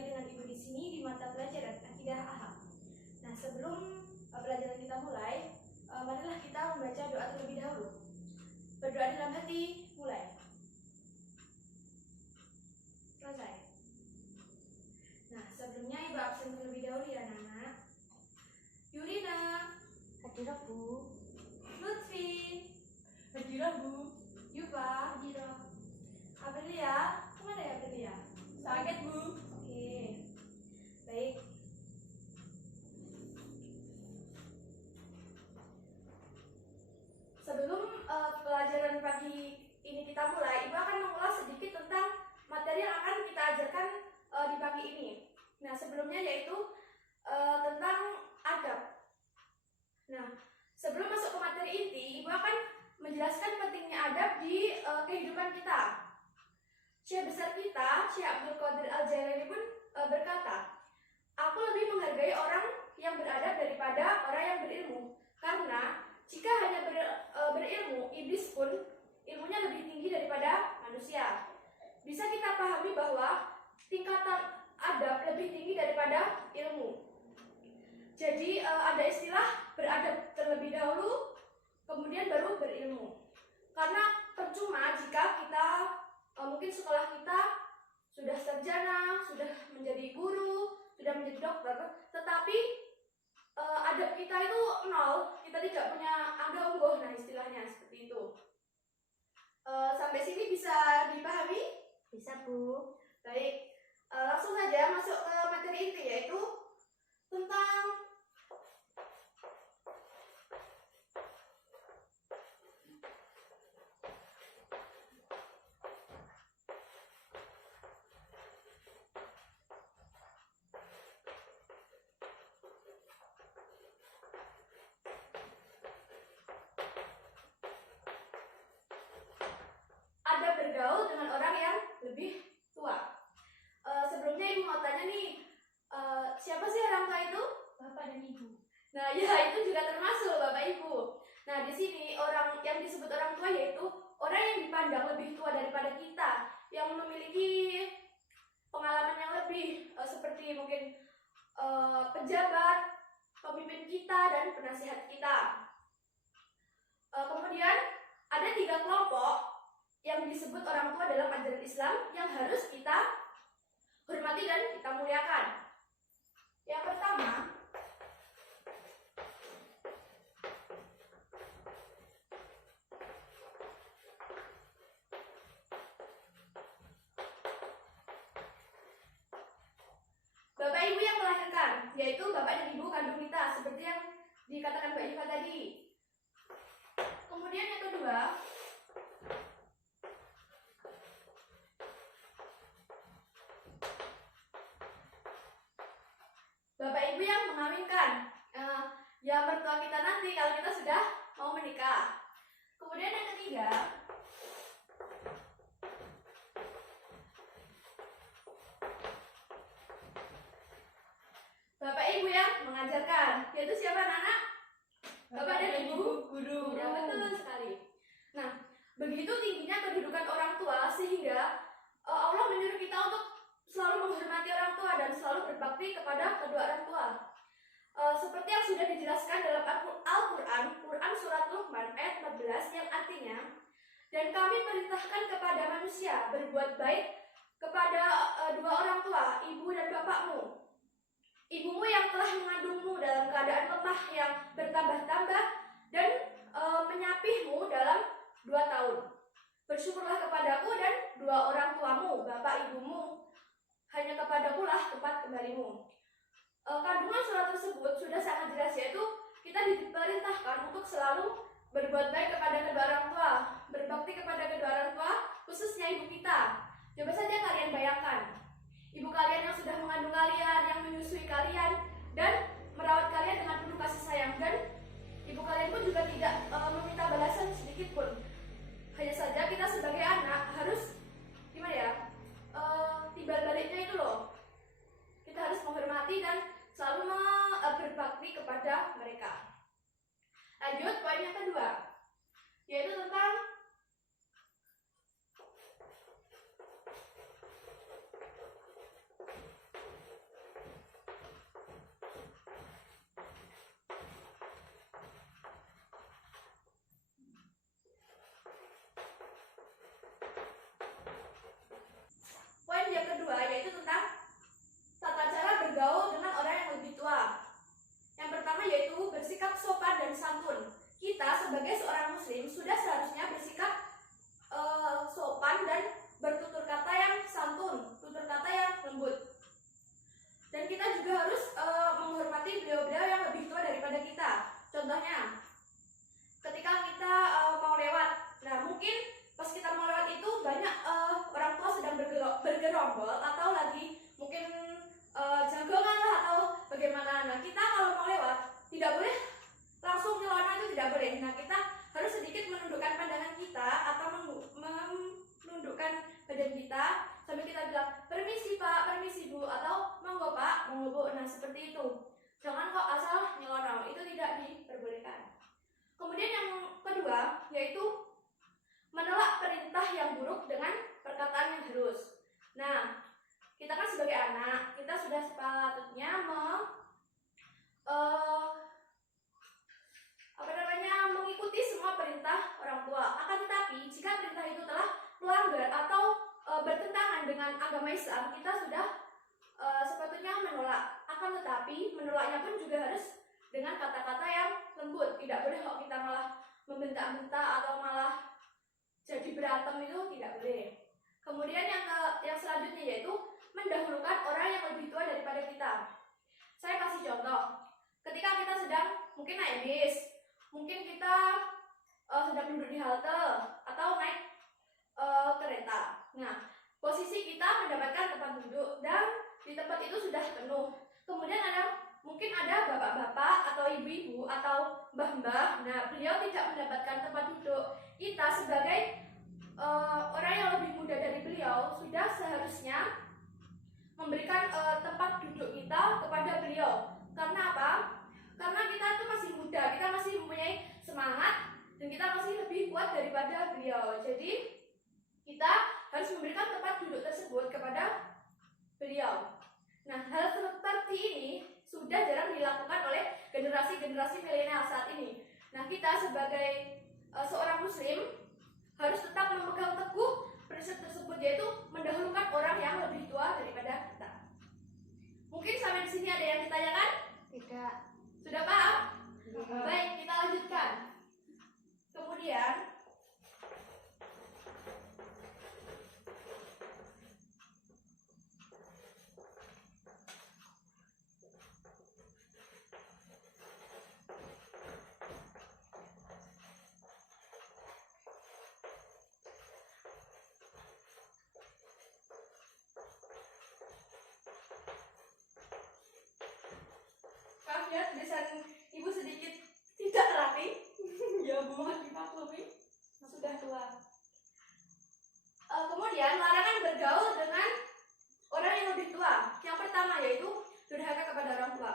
lagi dengan Ibu di sini di mata pelajaran Akidah AHA. Nah, sebelum pelajaran kita mulai, marilah kita membaca doa terlebih dahulu. Berdoa dalam hati, mulai. Selesai. Nah, sebelumnya Ibu absen terlebih dahulu ya, anak-anak. Yurina. Hadirah, Bu. Lutfi. Hadirah, Bu. Yupa. Hadirah. Aprilia. Kemana ya Aprilia? Sakit, Bu. Oke. Baik. Sebelum pelajaran pagi ini kita mulai, Ibu akan mengulas sedikit tentang materi yang akan kita ajarkan di pagi ini. Nah, sebelumnya yaitu tentang adab. Nah, sebelum masuk ke materi inti, Ibu akan menjelaskan pentingnya adab di kehidupan kita. Syekh besar kita, Syekh Abdul Qadir Al-Jailani pun berkata, "Aku lebih menghargai orang yang beradab daripada orang yang berilmu, karena jika hanya berilmu, iblis pun ilmunya lebih tinggi daripada manusia." Bisa kita pahami bahwa tingkatan adab lebih tinggi daripada ilmu. Jadi ada istilah beradab terlebih dahulu, kemudian baru berilmu. Karena percuma jika kita mungkin sekolah kita sudah sarjana, sudah menjadi guru, sudah menjadi dokter, tetapi adab kita itu nol, kita tidak punya angga ungguh, nah istilahnya seperti itu. Sampai sini bisa dipahami? Bisa, Bu. Baik, langsung saja masuk ke materi inti, yaitu tentang adab bergaul dengan orang yang lebih tua. Sebelumnya Ibu mau tanya nih, siapa sih orang tua itu? Bapak dan Ibu. Nah, ya itu juga termasuk Bapak Ibu. Nah, di sini orang yang disebut orang tua yaitu orang yang dipandang lebih tua daripada kita, yang memiliki pengalaman yang lebih, seperti mungkin pejabat, pemimpin kita, dan penasihat kita. Kemudian ada 3 kelompok yang disebut orang tua dalam ajaran Islam yang harus kita hormati dan kita muliakan. Yang pertama, Bapak Ibu yang melahirkan, yaitu Bapak dan Ibu kandung kita, seperti yang dikatakan Mbak Iva tadi. Kemudian yang kedua, Bapak Ibu yang mengawinkan, ya mertua kita nanti kalau kita sudah mau menikah. Kemudian yang ketiga, Bapak Ibu yang mengajarkan, yaitu siapa anak-anak? Bapak dan Ibu guru. Ya, betul sekali. Nah, begitu tingginya kedudukan orang tua sehingga Allah menyuruh kita untuk selalu menghormati orang tua dan selalu berbakti kepada kedua orang tua. Seperti yang sudah dijelaskan dalam Al-Quran, Quran Surat Luqman ayat 14 yang artinya, "Dan kami perintahkan kepada manusia berbuat baik kepada 2 orang tua, ibu dan bapakmu. Ibumu yang telah mengandungmu dalam keadaan lemah yang bertambah-tambah dan menyapihmu dalam 2 tahun. Bersyukurlah kepadaku dan 2 orang tuamu, bapak ibumu. Hanya kepadakulah tempat kembalimu." Kandungan surat tersebut sudah sangat jelas, yaitu kita diperintahkan untuk selalu berbuat baik kepada kedua orang tua, berbakti kepada kedua orang tua, khususnya ibu kita. Coba saja kalian bayangkan, ibu kalian yang sudah mengandung kalian, yang menyusui kalian, dan merawat kalian dengan penuh kasih sayang, dan ibu kalian pun juga tidak meminta balasan sedikit pun. Hanya saja kita sebagai anak harus gimana ya, timbal baliknya itu loh, kita harus menghormati dan selalu berbakti kepada mereka. Lanjut, poin yang kedua, yaitu tentang kedua yaitu tentang tata cara bergaul dengan orang yang lebih tua. Yang pertama yaitu bersikap sopan dan santun. Kita sebagai seorang muslim sudah seharusnya bersikap sopan dan bertutur kata yang santun, tutur kata yang lembut. Dan kita juga harus menghormati beliau-beliau yang lebih tua daripada kita. Contohnya, ketika kita mau lewat, nah mungkin pas kita mau lewat itu banyak orang tua sedang bergerombol atau lagi mungkin jagongan lah atau bagaimana. Nah kita kalau mau lewat tidak boleh langsung nyelonong, itu tidak boleh. Nah kita harus sedikit menundukkan pandangan kita atau menundukkan badan kita sambil kita bilang permisi pak, permisi bu, atau monggo pak, monggo bu. Nah seperti itu. Jangan kok asal nyelonong, itu tidak diperbolehkan. Kemudian yang kedua yaitu menolak perintah yang buruk dengan perkataan yang halus. Nah, kita kan sebagai anak, kita sudah sepatutnya mengikuti semua perintah orang tua. Akan tetapi, jika perintah itu telah melanggar atau bertentangan dengan agama Islam, kita sudah sepatutnya menolak. Akan tetapi, menolaknya pun juga harus dengan kata-kata yang lembut. Tidak boleh kok kita malah membentak-bentak atau malah jadi berantem, itu tidak boleh. Kemudian yang selanjutnya yaitu mendahulukan orang yang lebih tua daripada kita. Saya kasih contoh. Ketika kita sedang mungkin naik bis, mungkin kita sedang duduk di halte atau naik kereta. Nah, posisi kita mendapatkan tempat duduk dan di tempat itu sudah penuh. Kemudian mungkin ada bapak-bapak atau ibu-ibu atau mbah-mbah. Nah, beliau tidak mendapatkan tempat duduk. Kita sebagai orang yang lebih muda dari beliau sudah seharusnya memberikan tempat duduk kita kepada beliau. Karena apa? Karena kita itu masih muda, kita masih mempunyai semangat dan kita masih lebih kuat daripada beliau. Jadi kita harus memberikan tempat duduk tersebut kepada beliau. Nah, hal seperti ini sudah jarang dilakukan oleh generasi-generasi milenial saat ini. Nah, kita sebagai seorang muslim harus tetap memegang teguh prinsip tersebut, yaitu mendahulukan orang yang lebih tua daripada kita. Mungkin sampai di sini ada yang ditanyakan? Tidak. Sudah paham? Baik, kita lanjutkan. Kemudian ya, tulisan ibu sedikit tidak rapi. Ya bu, mohon dimaklumi, sudah tua. Kemudian larangan bergaul dengan orang yang lebih tua. Yang pertama yaitu durhaka kepada orang tua.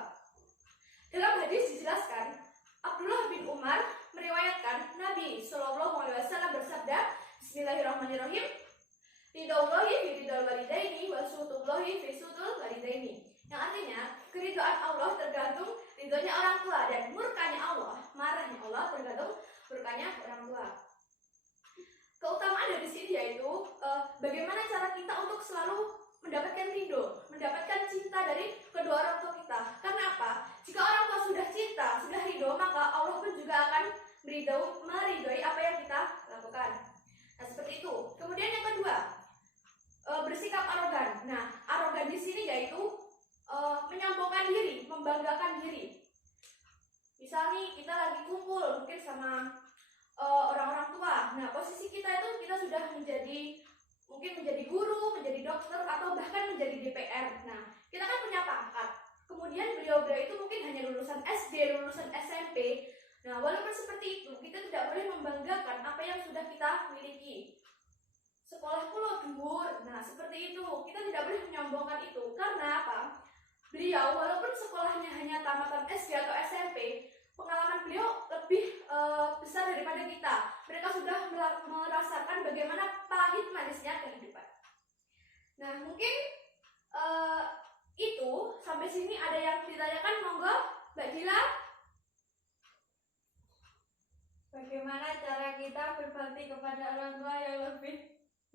Dalam hadis dijelaskan, Abdullah bin Umar meriwayatkan Nabi Shallallahu Alaihi Wasallam bersabda, Bismillahirrahmanirrahim, Ridaullahi fi ridal walidaini wa sutullahi fi sutul walidaini. Yang artinya, keridhaan Allah tergantung ridhonya orang tua dan murkanya Allah, marahnya Allah tergantung murkanya orang tua. Keutamaan dari sini yaitu bagaimana cara kita untuk selalu mendapatkan ridho, mendapatkan cinta dari kedua orang tua kita. Karena apa? Jika orang tua sudah cinta, sudah ridho, maka Allah pun juga akan meridhoi apa yang kita lakukan. Nah, seperti itu. Kemudian yang kedua, bersikap arogan. Nah, arogan di sini yaitu menyombongkan diri, membanggakan diri. Misal nih kita lagi kumpul mungkin sama orang-orang tua. Nah, posisi kita itu kita sudah mungkin menjadi guru, menjadi dokter atau bahkan menjadi DPR. Nah, kita kan punya pangkat. Kemudian beliau-beliau itu mungkin hanya lulusan SD, lulusan SMP. Nah, walaupun seperti itu, kita tidak boleh membanggakan apa yang sudah kita miliki. Sekolahku lo dhuwur. Nah, seperti itu. Kita tidak boleh menyombongkan itu. Karena apa? Beliau walaupun sekolahnya hanya tamatan SD atau SMP, pengalaman beliau lebih besar daripada kita. Mereka sudah merasakan bagaimana pahit manisnya kehidupan. Nah, mungkin itu sampai sini ada yang ditanyakan, monggo Mbak Dila. Bagaimana cara kita berbakti kepada orang tua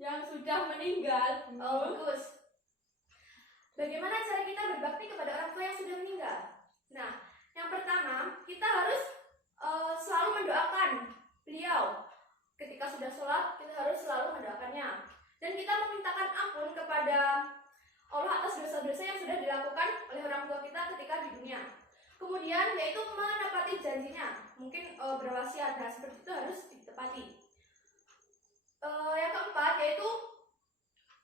yang sudah meninggal? Oh, bagus. bagaimana cara kita berbakti kepada orang tua yang sudah meninggal? Nah, yang pertama, kita harus selalu mendoakan beliau. Ketika sudah sholat, kita harus selalu mendoakannya. Dan kita memintakan ampun kepada Allah atas dosa-dosa yang sudah dilakukan oleh orang tua kita ketika di dunia. Kemudian yaitu menepati janjinya, mungkin berwasiat, seperti itu harus ditepati. Yang keempat yaitu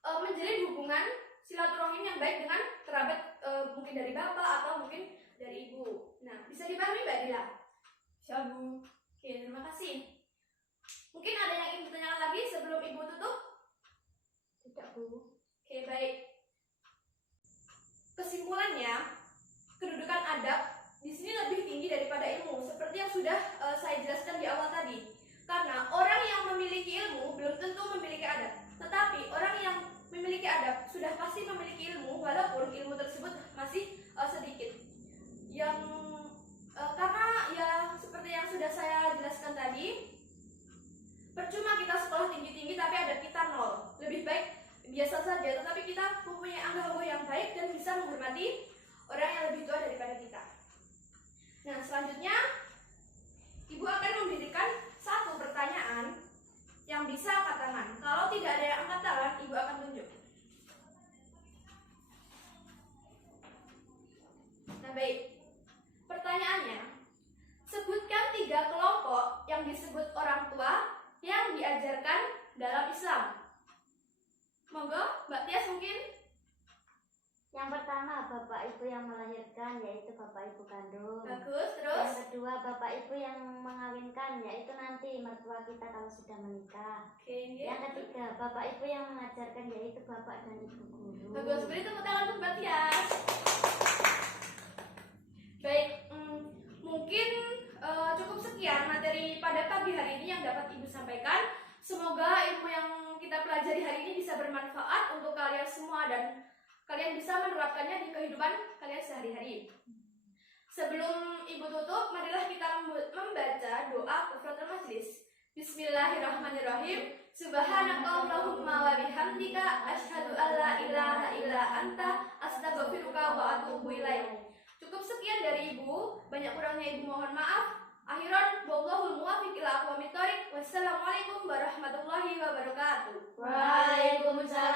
menjalin hubungan silaturahim yang baik dengan kerabat, mungkin dari bapak atau mungkin dari ibu. Nah, bisa dipahami Mbak Dila? Siap, Bu. Oke, terima kasih. Mungkin ada yang ingin ditanyakan lagi sebelum ibu tutup? Tidak, Bu. Oke, baik. Kesimpulannya, kedudukan adab di sini lebih tinggi daripada ilmu, seperti yang sudah saya jelaskan di awal tadi. Karena orang yang memiliki ilmu belum tentu memiliki adab, tetapi orang yang memiliki adab sudah pasti memiliki ilmu, walaupun ilmu tersebut masih sedikit. Karena ya seperti yang sudah saya jelaskan tadi, percuma kita sekolah tinggi-tinggi tapi adab kita nol. Lebih baik biasa saja, tetapi kita mempunyai anggapan yang baik dan bisa menghormati orang yang lebih tua daripada kita. Nah, selanjutnya Ibu akan memberikan satu pertanyaan yang bisa angkat tangan. Kalau tidak ada yang angkat tangan, Ibu akan tunjuk. Nah, baik. Pertanyaannya, sebutkan 3 kelompok yang disebut orang tua yang diajarkan dalam Islam. Monggo, Mbak Tias mungkin. Yang pertama, bapak ibu yang melahirkan, yaitu bapak ibu kandung. Bagus, terus. Yang kedua, bapak ibu yang mengawinkan, yaitu nanti mertua kita kalau sudah menikah. Oke, Yang ketiga, bapak ibu yang mengajarkan, yaitu bapak dan ibu guru. bagus, beri tepuk tangan untuk Mbak Tias. Baik, mungkin cukup sekian materi pada pagi hari ini yang dapat Ibu sampaikan. Semoga ilmu yang kita pelajari hari ini bisa bermanfaat untuk kalian semua dan kalian bisa menerapkannya di kehidupan kalian sehari-hari. Sebelum Ibu tutup, marilah kita membaca doa kafaratul majlis. Bismillahirrahmanirrahim. Subhanakallahumma wa bihamdika asyhadu an la ilaha illa anta astaghfiruka wa atubu ilaik. Cukup sekian dari Ibu, banyak kurangnya Ibu mohon maaf. Akhiran, wallahul muwaffiq ila aqwamit thoriq. Wassalamualaikum warahmatullahi wabarakatuh. Waalaikumsalam